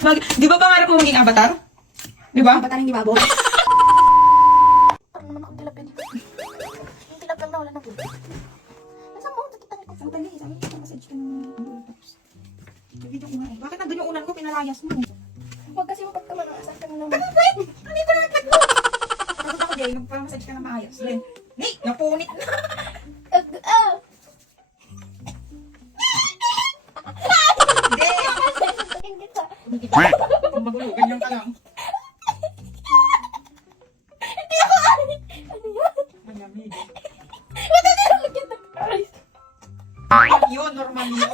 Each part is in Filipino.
Di ba pangarap mo maging avatar? Di ba? Avatar hindi baboy. Parang naman akong tilapia dito. Yung tilapia na wala na po. Nasaan mo? Takitan ko. Ang dali, sabi ko message ko ng video ko nga eh. Bakit nandun yung unan ko, pinalayas mo? Huwag kasi mapag ka manakasan ka naman. Ano ba? Hindi ko na nagtagpo. Takot ako, Jay. Nagpa-massage ka na maayos. Len. Hey, napunit na. Hindi. Ang magulo, ganyan ka lang. Hindi ako ay! Ano yan? Malamig. Ba't hindi ako lagyan ng Christ? Yun, normal yun.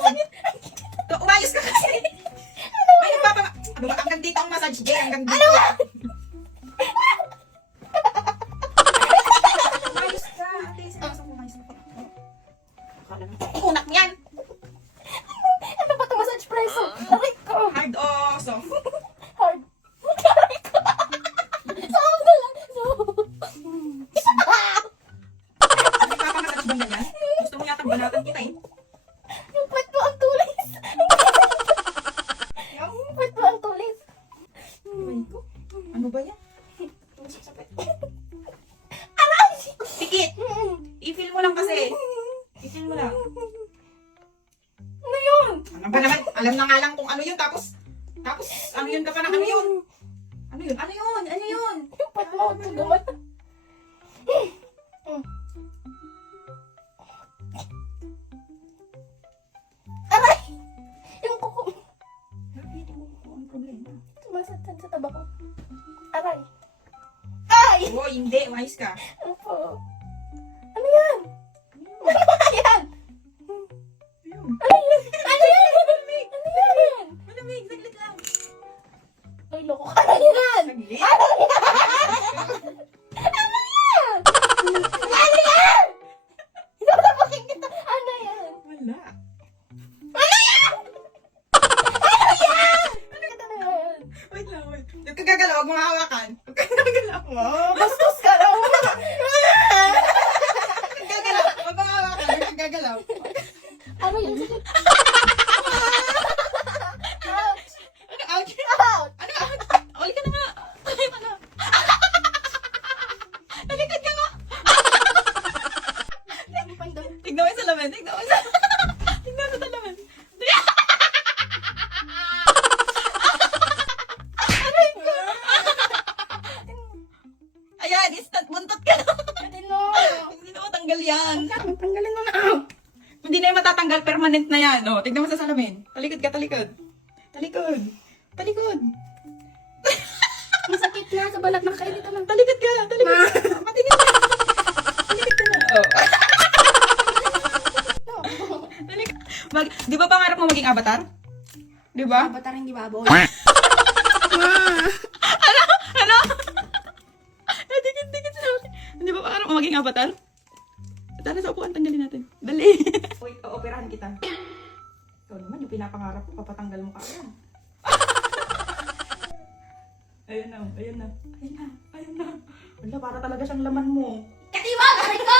Umayos ka kasi. Ay, nagpapang... Ano ba? Hanggang dito ang massage, Jay. Hanggang dito. Ano ba? Umayos ka. Ate, sinasok mo umayos na. Akala na. Unak niyan. Ano ba ito massage preso? Aray ko! Hard o soft? Hard. Aray ko! Soft na lang! Soft! Nagpapamassage bang ganyan? Gusto mo yata banatan kita eh. Yung puwet mo ang tulis! Yung puwet mo ang tulis! Ay ko. Ano ba yan? Sakit. Aray! Pikit! I-feel mo lang kasi. I-feel mo lang. Ano yun? Ano ba naman? Alam na nga lang kung ano yun. Tapos ano yun ka pa ng ano yun? Ano yun? Ano yun? Ano yun? Yung puwet mo ang tulis! Aray! Yung kuko. Hindi mo ko ang problema. Sumasatan sa taba ko. Aray! Ay! Oo, hindi. Wise ka. Ano po? Ano yan? Ano yan? Ayun. Ano yan? Ano yan? Ano yan? Malamig. Saglit lang. Ay, loko ka. Ano yan? Saglit. Ano yan? Ano yan? Ano yan? Sasapakin kita. Ano yan? Wala. Ano yan? Ano yan? Ano yan? Wait lang, wait. Huwag ka gagalaw. Huwag mo hawakan. Huwag ka gagalaw. Bastos ka lang. Huwag ka gagalaw. Huwag mo hawakan. Huwag ka gagalaw. Ano yan? Sakit. Ouch! Ano? Ouch? Ouch! Ano? Ouch? Uli ka na nga. Uli ka na. Talikod ka nga. Tignan mo yung salamin. Tignan mo yung salamin. Tignan mo sa salamin. Aray ko. Ayan, instant buntot ka na. Hindi no. Hindi na matanggal yan. Tanggalin mo na. Hindi na yan matatanggal. Permanent na yan. Oh, tignan mo sa salamin. Talikod ka, talikod. Talikod. Talikod. Masakit na sa balat ng kainita ng Talikod ka. Talikod ka. Matingin ka. Talikod ka na. Oh. Talikod. Di ba pangarap mo maging avatar? Di ba? Avatar hindi baboy. Ano? Dikit-dikit sa akin. Di ba pangarap mo maging avatar? Tara sa upuan, tanggalin natin. Dali. Wait, operahan kita. Ikaw naman, yung pinapangarap ko, papatanggal mo ka. Ayun na, ayun na. Ayun na, ayun na. Wala, para talaga siyang laman mo. Katiwa! Aray ko!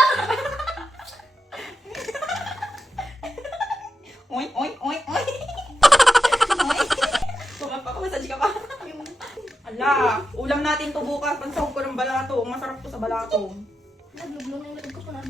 Oy, oy, oy, oy. Oy. Pumapakamassage ka pa. Ala, ulam natin to bukas. Pansahog ko ng balato. Masarap to sa balato. Naglublong na yung likod ko pa na.